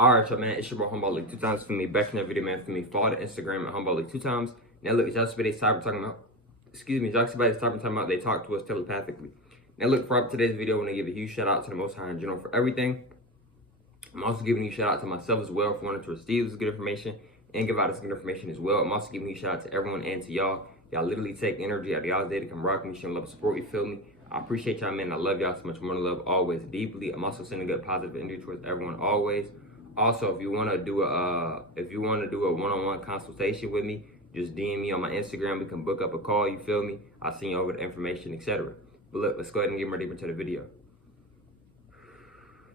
Alright, y'all, man, it's your boy Humble League 2 times for me. Back in that video, man, for me. Follow the Instagram at Humble League 2 times. Now, look, y'all somebody's talking about, y'all somebody's talking about they talk to us telepathically. Now, look, for up today's video, I want to give a huge shout out to the Most High in general for everything. I'm also giving you a shout out to myself as well for wanting to receive this good information and give out this good information as well. I'm also giving you a shout out to everyone and to y'all. Y'all literally take energy out of y'all's day to come rock me, show love, support, you feel me? I appreciate y'all, man. I love y'all so much. More to love always deeply. I'm also sending good positive energy towards everyone always. Also, if you want to do a one-on-one consultation with me, just DM me on my Instagram. We can book up a call. You feel me? I'll send you over the information, etc. But look, let's go ahead and get more deep into the video.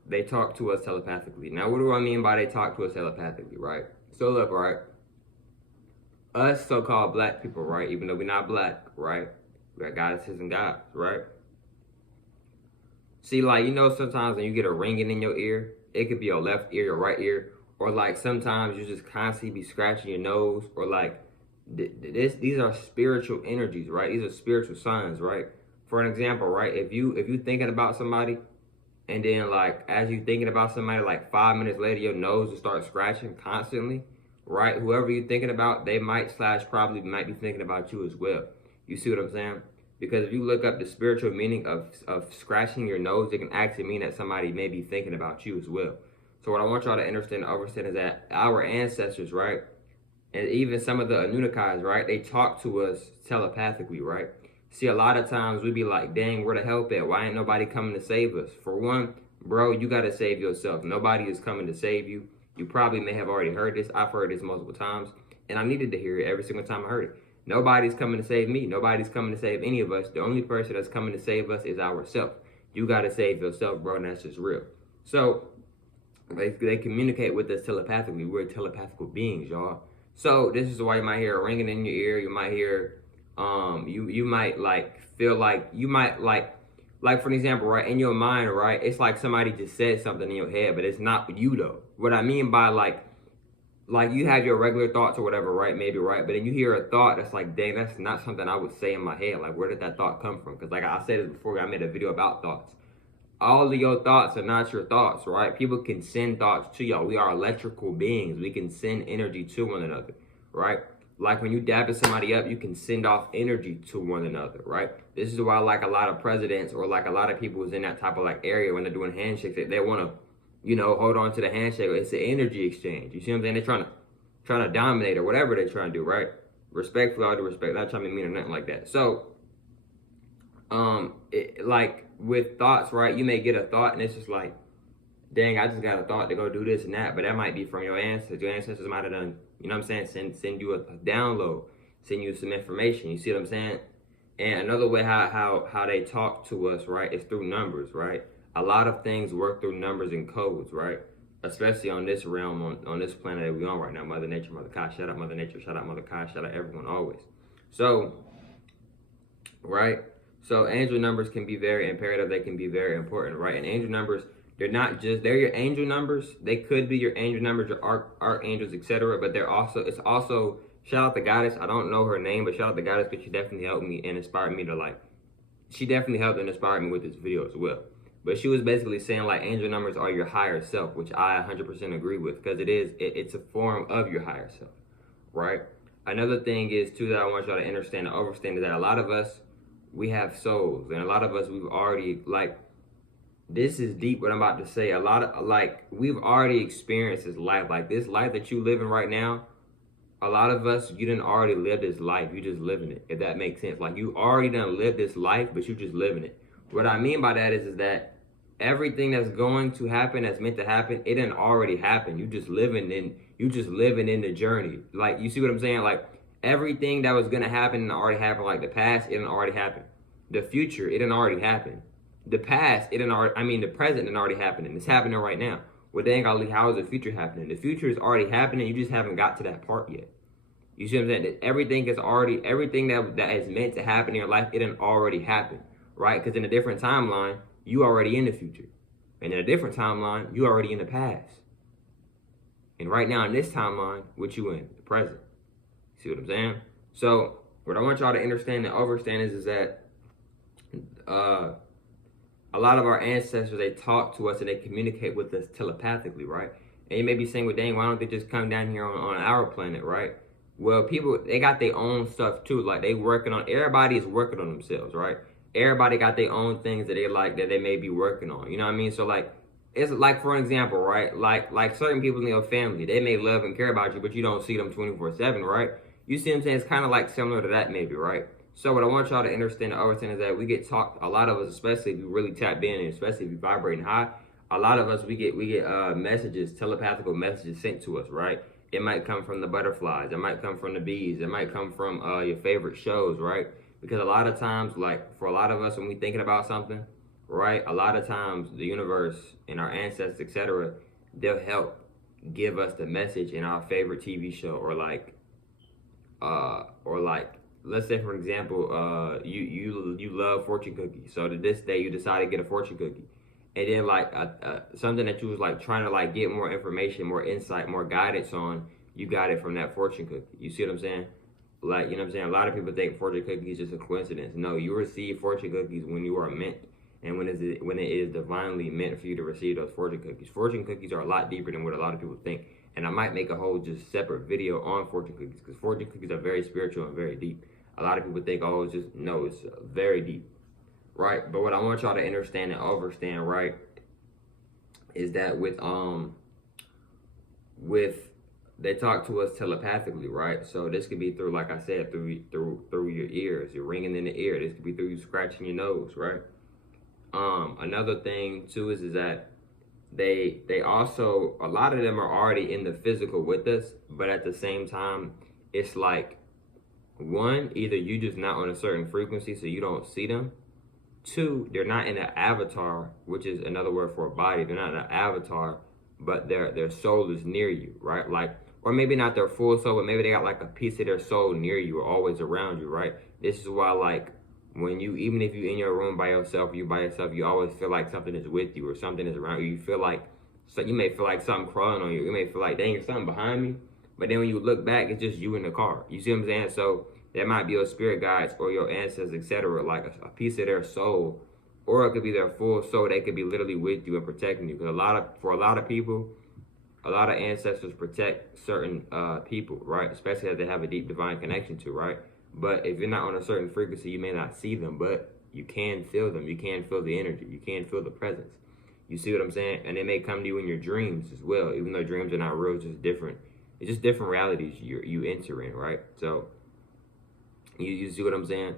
They talk to us telepathically. Now, what do I mean by they talk to us telepathically, right? So look, right? Us so-called black people, right? Even though we're not black, right? We got goddesses and gods, right? See, like, you know, sometimes when you get a ringing in your ear, it could be your left ear, your right ear, or like sometimes you just constantly be scratching your nose, or like these are spiritual energies, right? These are spiritual signs, right? For an example, right? If you thinking about somebody, and then like as you thinking about somebody, like 5 minutes later, your nose will start scratching constantly, right? Whoever you're thinking about, they probably might be thinking about you as well. You see what I'm saying? Because if you look up the spiritual meaning of scratching your nose, it can actually mean that somebody may be thinking about you as well. So what I want y'all to understand and understand is that our ancestors, right, and even some of the Anunnakis, right, they talk to us telepathically, right? See, a lot of times we be like, dang, where the help at? Why ain't nobody coming to save us? For one, bro, you got to save yourself. Nobody is coming to save you. You probably may have already heard this. I've heard this multiple times, and I needed to hear it every single time I heard it. Nobody's coming to save me. Nobody's coming to save any of us. The only person that's coming to save us is ourselves. You got to save yourself, bro, and that's just real. So they communicate with us telepathically. We're telepathical beings, y'all. So this is why you might hear a ringing in your ear. You might hear, you might like feel like, you might like for an example, right, in your mind, right, it's like somebody just said something in your head, but it's not you though. What I mean by like you have your regular thoughts or whatever, right? Maybe, right? But then you hear a thought that's like, dang, that's not something I would say in my head. Like, where did that thought come from? Because like I said it before, I made a video about thoughts. All of your thoughts are not your thoughts, right? People can send thoughts to y'all. We are electrical beings. We can send energy to one another, right? Like when you dapping somebody up, you can send off energy to one another, right? This is why like a lot of presidents or like a lot of people who's in that type of like area when they're doing handshakes, they want to, you know, hold on to the handshake. It's an energy exchange. You see what I'm saying? They're trying to dominate or whatever they're trying to do, right? Respectfully, all due respect. Not trying to be mean or nothing like that. So, like with thoughts, right? You may get a thought and it's just like, dang, I just got a thought to go do this and that. But that might be from your ancestors. Your ancestors might have done, you know what I'm saying? Send you a download, send you some information. You see what I'm saying? And another way how they talk to us, right, is through numbers, right? A lot of things work through numbers and codes, right? Especially on this realm, on this planet that we're on right now. Mother Nature, Mother Kai, shout out Mother Nature, shout out Mother Kai, shout out everyone always. So, right? So angel numbers can be very imperative. They can be very important, right? And angel numbers, they're your angel numbers. They could be your angel numbers, your archangels, etc. But it's also, shout out the goddess. I don't know her name, but shout out the goddess because she definitely helped me and inspired me to like, she definitely helped and inspired me with this video as well. But she was basically saying like angel numbers are your higher self, which I 100% agree with because it's a form of your higher self, right? Another thing is too that I want y'all to understand and understand is that a lot of us, we have souls, and a lot of us, we've already like, this is deep what I'm about to say. A lot of like, we've already experienced this life. Like this life that you living right now, a lot of us, you didn't already live this life. You just living it, if that makes sense. Like you already done lived this life, but you just living it. What I mean by that is that everything that's going to happen, that's meant to happen, it didn't already happen. You just living in the journey. Like you see what I'm saying? Like everything that was gonna happen and already happened. Like the past, it didn't already happen. The future, it didn't already happen. The past, the present didn't already happen, and it's happening right now. Well, dang, golly, how is the future happening? The future is already happening. You just haven't got to that part yet. You see what I'm saying? That everything that is meant to happen in your life, it didn't already happen, right? Because in a different timeline, you already in the future. And in a different timeline, you already in the past. And right now in this timeline, what you in? The present. See what I'm saying? So what I want y'all to understand and understand is that a lot of our ancestors, they talk to us and they communicate with us telepathically, right? And you may be saying, well, dang, why don't they just come down here on our planet, right? Well, people, they got their own stuff too. Like they working on, everybody is working on themselves, right? Everybody got their own things that they like that they may be working on. You know what I mean? So like, it's like, for an example, right? Like certain people in your family, they may love and care about you, but you don't see them 24/7, right? You see what I'm saying? It's kind of like similar to that maybe, right? So what I want y'all to understand and understand is that we get taught, a lot of us, especially if you really tap in, and especially if you vibrating high, a lot of us, we get messages, telepathical messages sent to us, right? It might come from the butterflies, it might come from the bees, it might come from your favorite shows, right? Because a lot of times, like for a lot of us, when we thinking about something, right? A lot of times the universe and our ancestors, etc., they'll help give us the message in our favorite TV show, or like let's say, for example, you love fortune cookies. So to this day, you decide to get a fortune cookie, and then like something that you was like trying to like get more information, more insight, more guidance on, you got it from that fortune cookie. You see what I'm saying? Like, you know what I'm saying? A lot of people think fortune cookies is just a coincidence. No, you receive fortune cookies when you are meant, and when it is divinely meant for you to receive those fortune cookies. Fortune cookies are a lot deeper than what a lot of people think. And I might make a whole just separate video on fortune cookies, because fortune cookies are very spiritual and very deep. A lot of people think, oh, it's just, no, it's very deep, right? But what I want y'all to understand and understand, right, is that with they talk to us telepathically, right? So this could be through, like I said, through your ears, you're ringing in the ear. This could be through you scratching your nose, right? Another thing too is that they also, a lot of them are already in the physical with us, but at the same time, it's like, one, either you just not on a certain frequency, so you don't see them. Two, they're not in an avatar, which is another word for a body. They're not in an avatar, but their soul is near you, right? Like, or maybe not their full soul, but maybe they got like a piece of their soul near you or always around you, right? This is why, like, when you, even if you're in your room by yourself, you always feel like something is with you or something is around you. You feel like, so you may feel like something crawling on you. You may feel like, dang, there's something behind me. But then when you look back, it's just you in the car. You see what I'm saying? So that might be your spirit guides or your ancestors, etc., like a piece of their soul, or it could be their full soul. They could be literally with you and protecting you. Because for a lot of people, a lot of ancestors protect certain people, right? Especially if they have a deep divine connection to, right? But if you're not on a certain frequency, you may not see them, but you can feel them. You can feel the energy. You can feel the presence. You see what I'm saying? And it may come to you in your dreams as well, even though dreams are not real. It's just different. It's just different realities you enter in, right? So you see what I'm saying?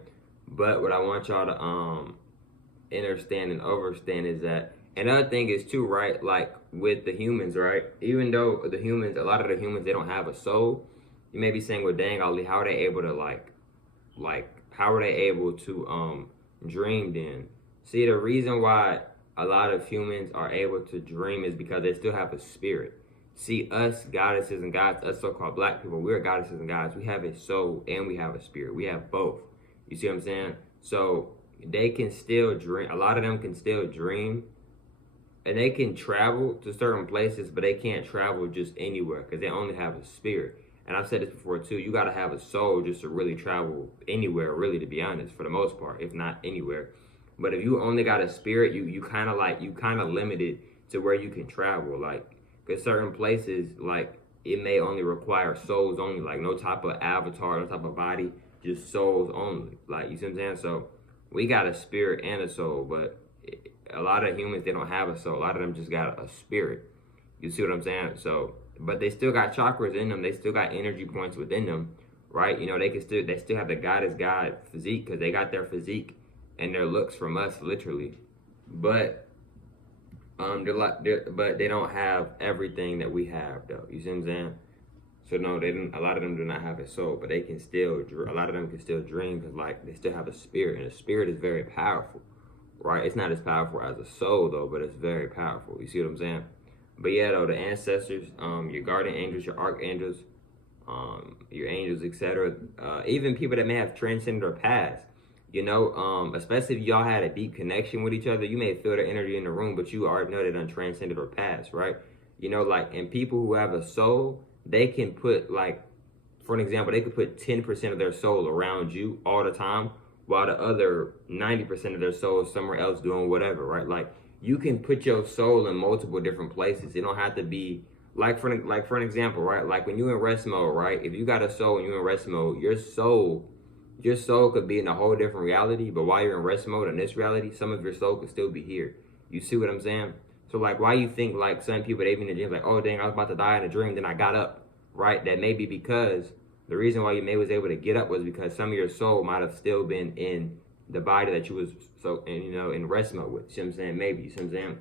But what I want y'all to understand and understand is that, another thing is too, right? Like with the humans, right? Even though the humans, a lot of the humans, they don't have a soul. You may be saying, well, dang, Ali, how are they able to how are they able to dream then? See, the reason why a lot of humans are able to dream is because they still have a spirit. See, us goddesses and gods, us so-called black people, we're goddesses and gods. We have a soul and we have a spirit. We have both. You see what I'm saying? So they can still dream. A lot of them can still dream. And they can travel to certain places, but they can't travel just anywhere because they only have a spirit. And I've said this before too, you got to have a soul just to really travel anywhere, really, to be honest, for the most part, if not anywhere. But if you only got a spirit, you kind of limited to where you can travel. Like, because certain places, like, it may only require souls only, like no type of avatar, no type of body, just souls only. Like, you see what I'm saying? So we got a spirit and a soul, but a lot of humans, they don't have a soul. A lot of them just got a spirit. You see what I'm saying? So, but they still got chakras in them. They still got energy points within them, right? You know, they still have the goddess god physique because they got their physique and their looks from us, literally. But but they don't have everything that we have, though. You see what I'm saying? So no, they didn't. A lot of them do not have a soul, but they can still. A lot of them can still dream because, like, they still have a spirit, and a spirit is very powerful, right? It's not as powerful as a soul, though, but it's very powerful. You see what I'm saying? But yeah, though, the ancestors, your guardian angels, your archangels, your angels, etc., even people that may have transcended or passed, you know, especially if y'all had a deep connection with each other, you may feel the energy in the room, but you already know they done transcended or passed, right? You know, like, and people who have a soul, they can put, like, for an example, they could put 10% of their soul around you all the time, while the other 90% of their soul is somewhere else doing whatever, right? Like, you can put your soul in multiple different places. It don't have to be like for an example, right? Like when you in rest mode, right? If you got a soul and you in rest mode, your soul could be in a whole different reality, but while you're in rest mode in this reality, some of your soul could still be here. You see what I'm saying? So like, why you think like some people, they be in the gym like, oh dang, I was about to die in a dream, then I got up, right? That may be because the reason why you may was able to get up was because some of your soul might have still been in the body that you was in rest mode with. See what I'm saying? Maybe, you see what I'm saying?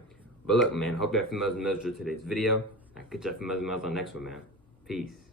But look, man, hope you have females and males to today's video. I catch you up females and males on the next one, man. Peace.